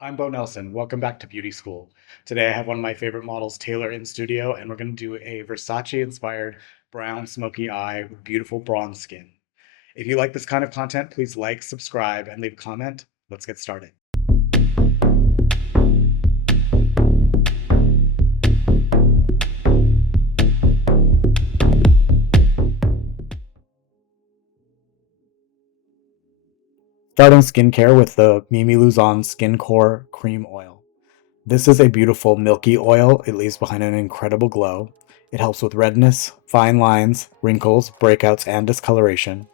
I'm Beau Nelson. Welcome back to Beauty School. Today I have one of my favorite models, Taylor, in studio, and we're going to do a Versace-inspired brown smoky eye with beautiful bronze skin. If you like this kind of content, please like, subscribe, and leave a comment. Let's get started. Starting skincare with the Mimi Luzon Skin Core Cream Oil. This is a beautiful milky oil. It leaves behind an incredible glow. It helps with redness, fine lines, wrinkles, breakouts, and discoloration.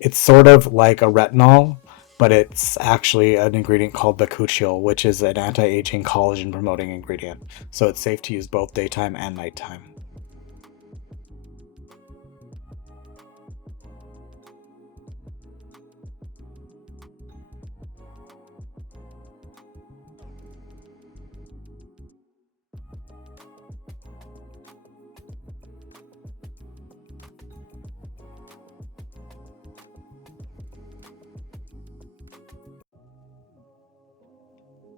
It's sort of like a retinol, but it's actually an ingredient called bakuchiol, which is an anti-aging collagen promoting ingredient. So it's safe to use both daytime and nighttime.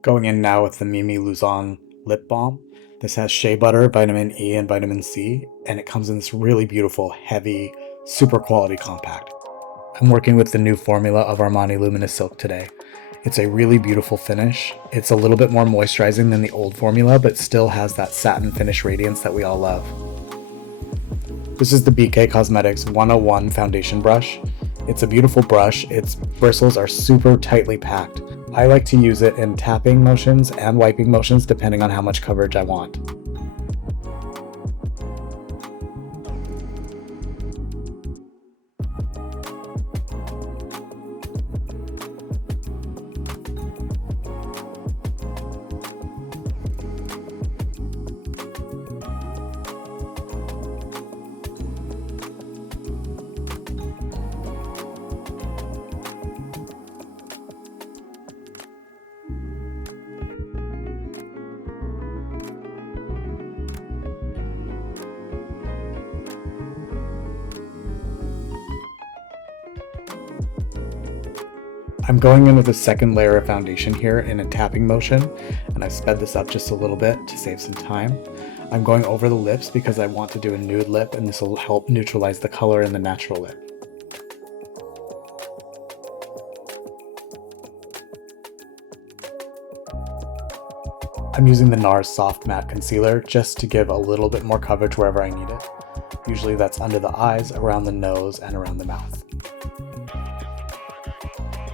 Going in now with the Mimi Luzon Lip Balm. This has shea butter, vitamin E, and vitamin C, and it comes in this really beautiful, heavy, super quality compact. I'm working with the new formula of Armani Luminous Silk today. It's a really beautiful finish. It's a little bit more moisturizing than the old formula, but still has that satin finish radiance that we all love. This is the BK Cosmetics 101 foundation brush. It's a beautiful brush. Its bristles are super tightly packed. I like to use it in tapping motions and wiping motions depending on how much coverage I want. I'm going in with a second layer of foundation here in a tapping motion, and I've sped this up just a little bit to save some time. I'm going over the lips because I want to do a nude lip, and this will help neutralize the color in the natural lip. I'm using the NARS Soft Matte Concealer just to give a little bit more coverage wherever I need it. Usually that's under the eyes, around the nose, and around the mouth.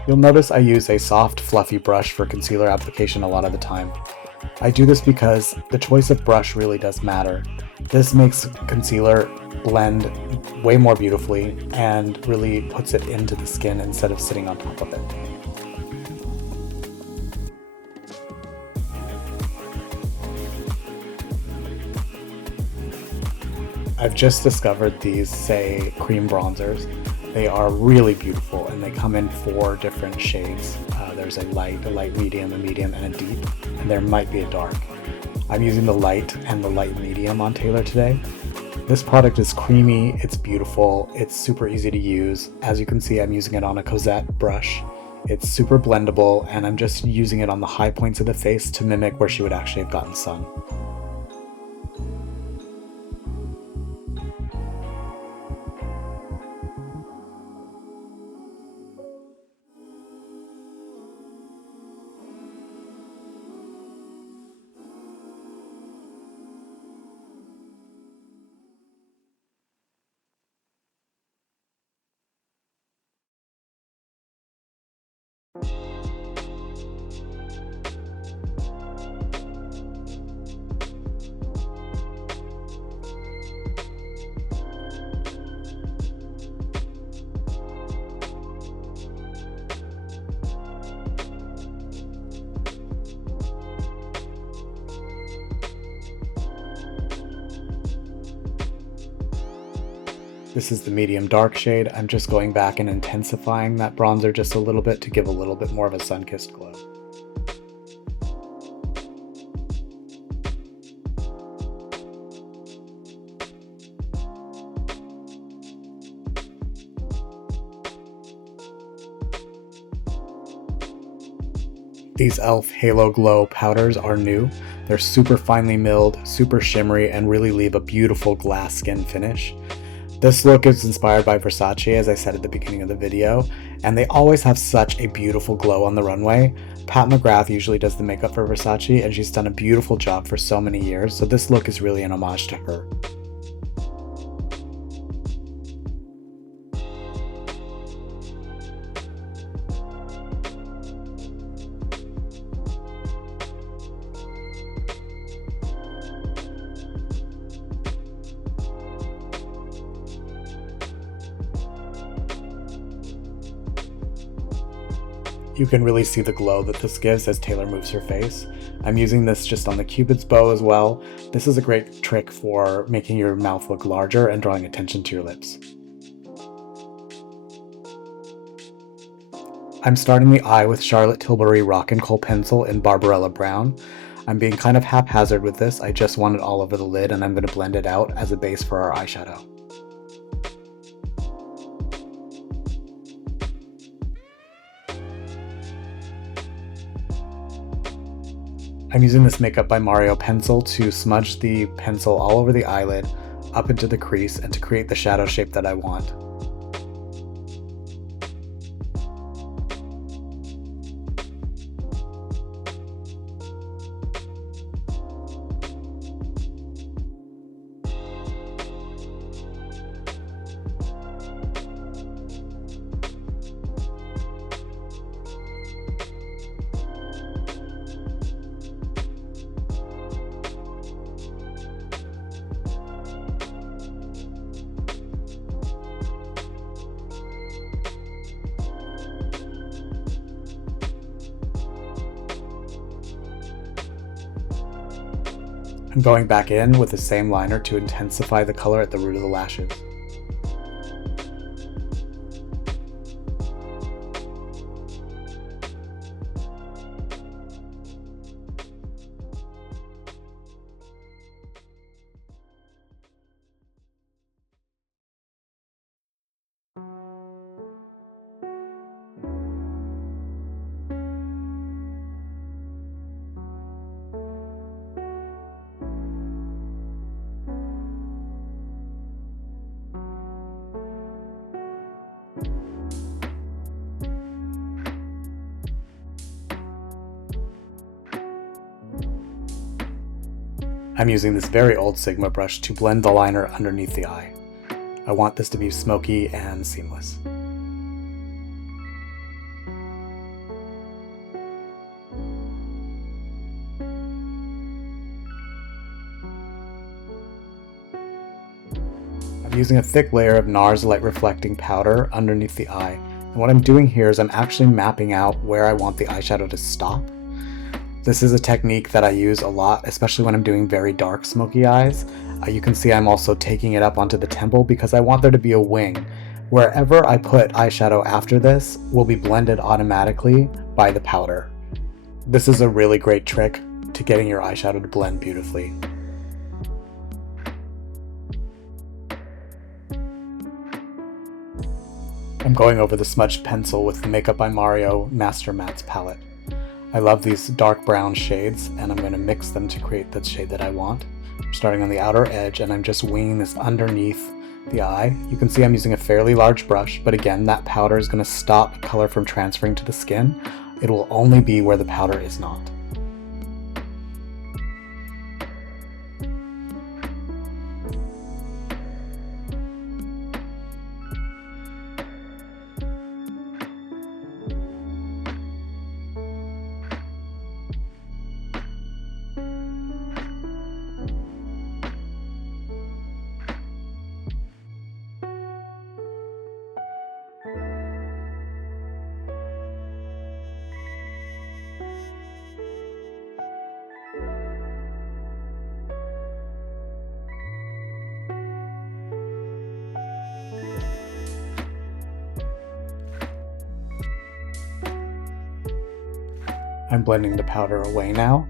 You'll notice I use a soft, fluffy brush for concealer application a lot of the time. I do this because the choice of brush really does matter. This makes concealer blend way more beautifully and really puts it into the skin instead of sitting on top of it. I've just discovered these Say cream bronzers. They are really beautiful and they come in 4 different shades. There's a light medium, a medium, and a deep, and there might be a dark. I'm using the light and the light medium on Taylor today. This product is creamy, it's beautiful, it's super easy to use. As you can see, I'm using it on a Cosette brush. It's super blendable, and I'm just using it on the high points of the face to mimic where she would actually have gotten sun. This is the medium dark shade. I'm just going back and intensifying that bronzer just a little bit to give a little bit more of a sun-kissed glow. These e.l.f. Halo Glow powders are new. They're super finely milled, super shimmery, and really leave a beautiful glass skin finish. This look is inspired by Versace, as I said at the beginning of the video, and they always have such a beautiful glow on the runway. Pat McGrath usually does the makeup for Versace, and she's done a beautiful job for so many years, so this look is really an homage to her. You can really see the glow that this gives as Taylor moves her face. I'm using this just on the Cupid's bow as well. This is a great trick for making your mouth look larger and drawing attention to your lips. I'm starting the eye with Charlotte Tilbury Rock and Kohl pencil in Barbarella Brown. I'm being kind of haphazard with this. I just want it all over the lid, and I'm going to blend it out as a base for our eyeshadow. I'm using this Makeup by Mario pencil to smudge the pencil all over the eyelid, up into the crease, and to create the shadow shape that I want. I'm going back in with the same liner to intensify the color at the root of the lashes. I'm using this very old Sigma brush to blend the liner underneath the eye. I want this to be smoky and seamless. I'm using a thick layer of NARS light reflecting powder underneath the eye, and what I'm doing here is I'm actually mapping out where I want the eyeshadow to stop. This is a technique that I use a lot, especially when I'm doing very dark smoky eyes. You can see I'm also taking it up onto the temple because I want there to be a wing. Wherever I put eyeshadow after this will be blended automatically by the powder. This is a really great trick to getting your eyeshadow to blend beautifully. I'm going over the smudged pencil with the Makeup by Mario Master Mattes palette. I love these dark brown shades, and I'm going to mix them to create the shade that I want. I'm starting on the outer edge, and I'm just winging this underneath the eye. You can see I'm using a fairly large brush, but again, that powder is going to stop color from transferring to the skin. It will only be where the powder is not. I'm blending the powder away now,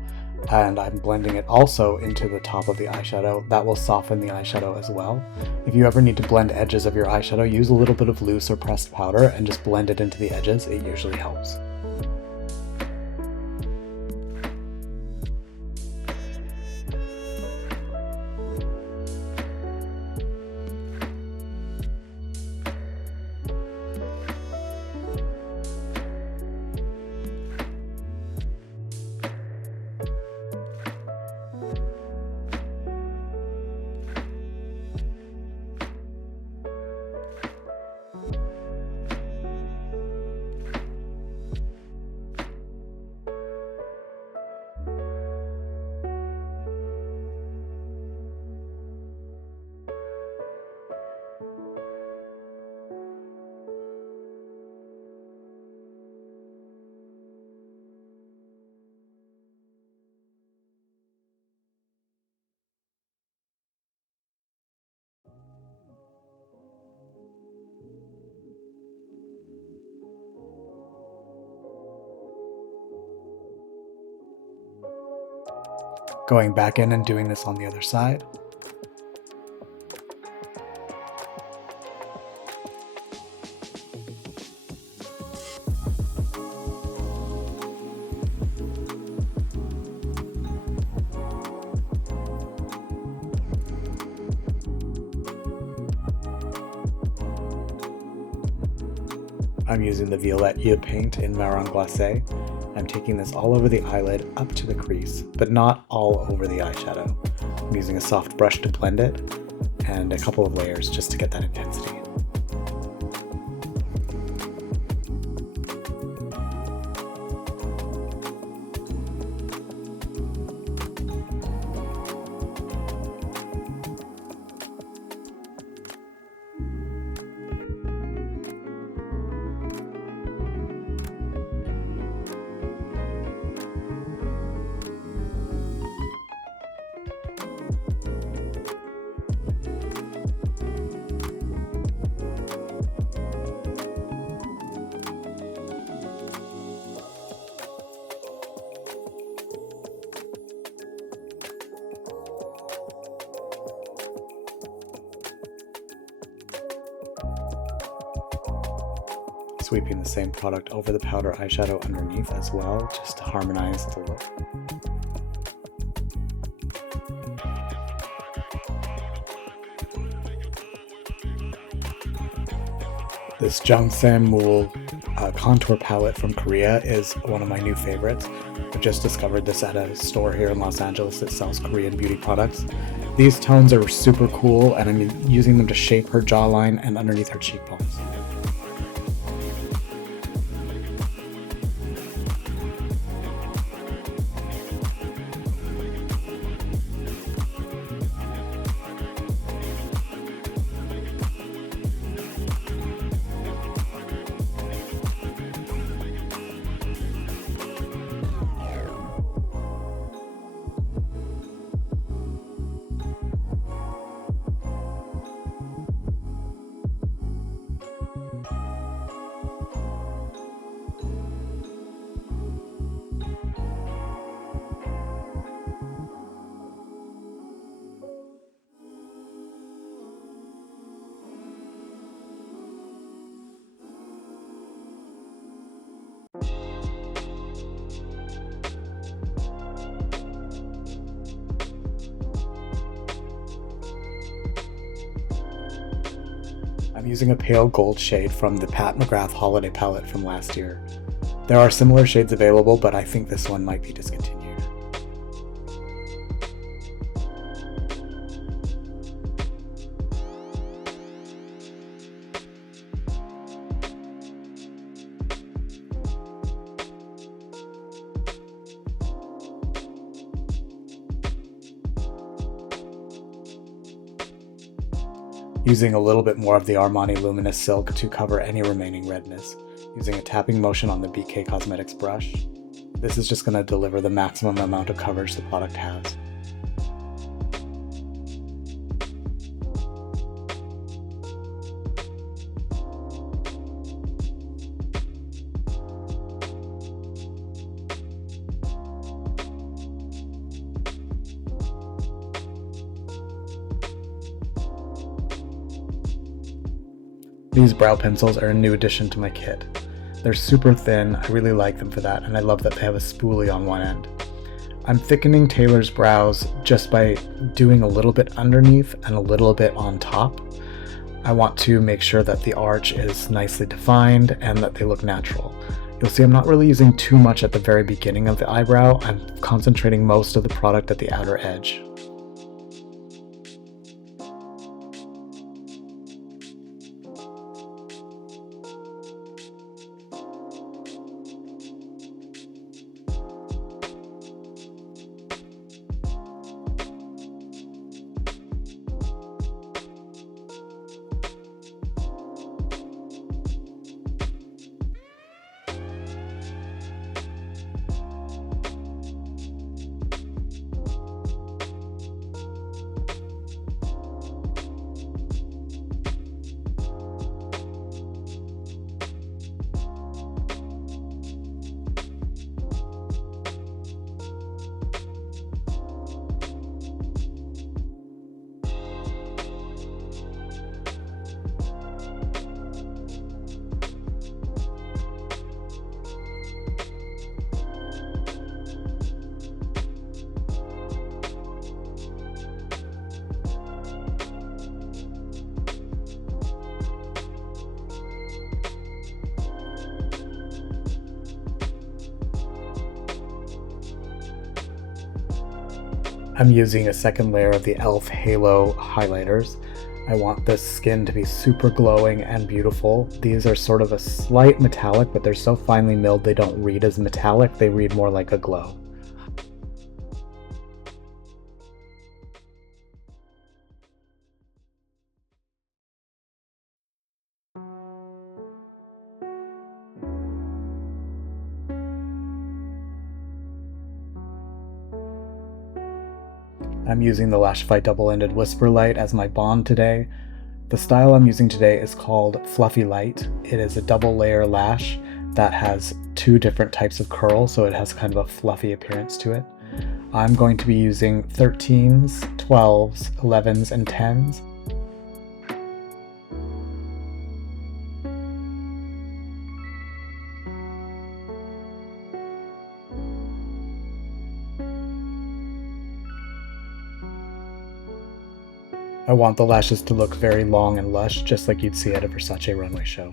and I'm blending it also into the top of the eyeshadow. That will soften the eyeshadow as well. If you ever need to blend edges of your eyeshadow, use a little bit of loose or pressed powder and just blend it into the edges. It usually helps. Going back in and doing this on the other side. I'm using the Violette Eau paint in Marron Glacé. I'm taking this all over the eyelid up to the crease, but not all over the eyeshadow. I'm using a soft brush to blend it, and a couple of layers just to get that intensity. Sweeping the same product over the powder eyeshadow underneath as well, just to harmonize the look. This Jangsae contour palette from Korea is one of my new favorites. I just discovered this at a store here in Los Angeles that sells Korean beauty products. These tones are super cool, and I'm using them to shape her jawline and underneath her cheekbones. I'm using a pale gold shade from the Pat McGrath Holiday palette from last year. There are similar shades available, but I think this one might be discontinued. Using a little bit more of the Armani Luminous Silk to cover any remaining redness, using a tapping motion on the BK Cosmetics brush. This is just going to deliver the maximum amount of coverage the product has. These brow pencils are a new addition to my kit. They're super thin, I really like them for that, and I love that they have a spoolie on one end. I'm thickening Taylor's brows just by doing a little bit underneath and a little bit on top. I want to make sure that the arch is nicely defined and that they look natural. You'll see I'm not really using too much at the very beginning of the eyebrow, I'm concentrating most of the product at the outer edge. I'm using a second layer of the e.l.f. Halo highlighters. I want this skin to be super glowing and beautiful. These are sort of a slight metallic, but they're so finely milled they don't read as metallic, they read more like a glow. I'm using the Lashify double-ended whisper light as my bond today. The style I'm using today is called Fluffy Light. It is a double layer lash that has two different types of curl, so it has kind of a fluffy appearance to it. I'm going to be using 13s, 12s, 11s, and 10s. I want the lashes to look very long and lush, just like you'd see at a Versace runway show.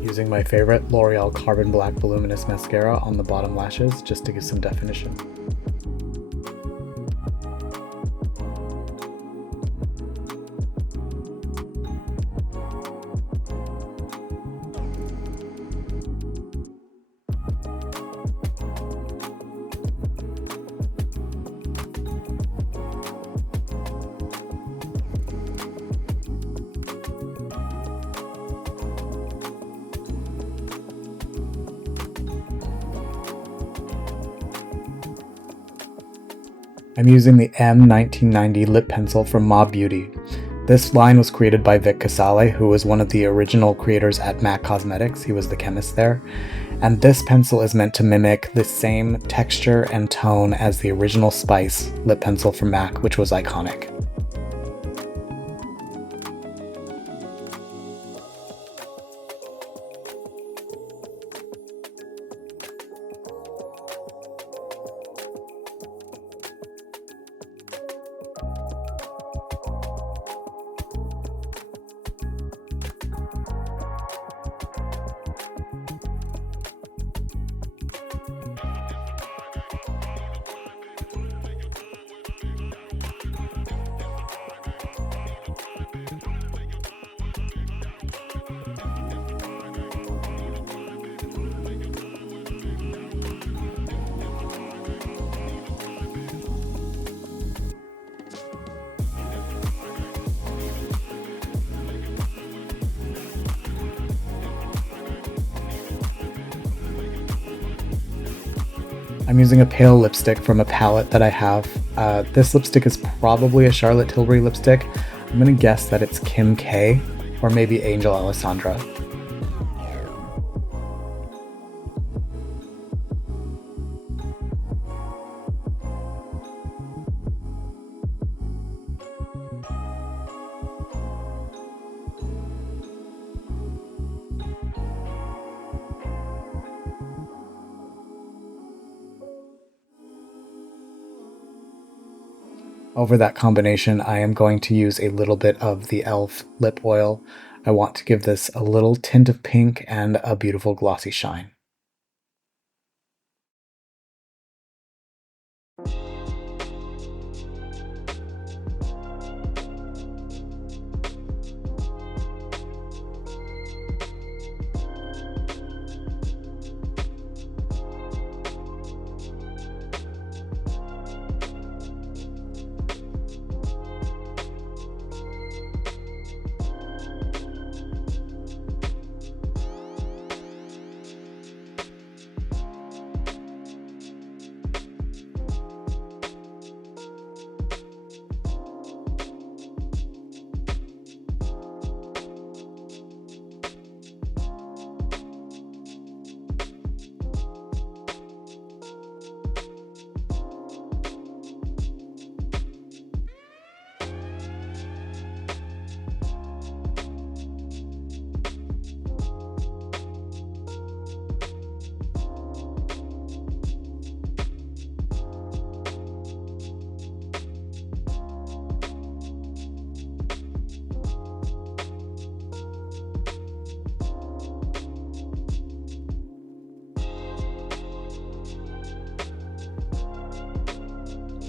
Using my favorite L'Oreal Carbon Black Voluminous Mascara on the bottom lashes just to give some definition. I'm using the M1990 lip pencil from Mob Beauty. This line was created by Vic Casale, who was one of the original creators at MAC Cosmetics. He was the chemist there. And this pencil is meant to mimic the same texture and tone as the original Spice lip pencil from MAC, which was iconic. I'm using a pale lipstick from a palette that I have. This lipstick is probably a Charlotte Tilbury lipstick. I'm gonna guess that it's Kim K or maybe Angel Alessandra. Over that combination, I am going to use a little bit of the e.l.f. lip oil. I want to give this a little tint of pink and a beautiful glossy shine.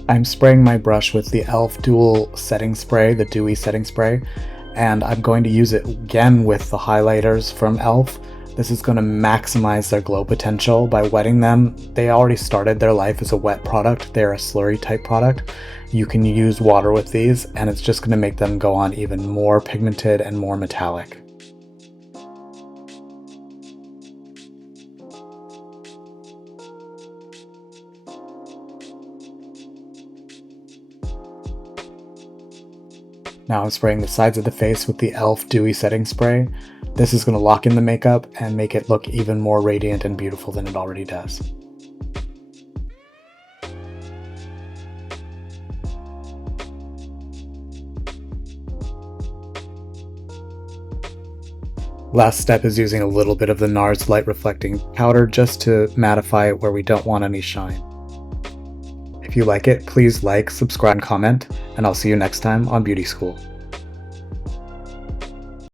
I'm spraying my brush with the e.l.f. Dual Setting Spray, the Dewy Setting Spray, and I'm going to use it again with the highlighters from e.l.f. This is going to maximize their glow potential by wetting them. They already started their life as a wet product. They're a slurry type product. You can use water with these, and it's just going to make them go on even more pigmented and more metallic. Now I'm spraying the sides of the face with the e.l.f. Dewy Setting Spray. This is going to lock in the makeup and make it look even more radiant and beautiful than it already does. Last step is using a little bit of the NARS light reflecting powder just to mattify it where we don't want any shine. If you like it, please like, subscribe, and comment, and I'll see you next time on Beauty School.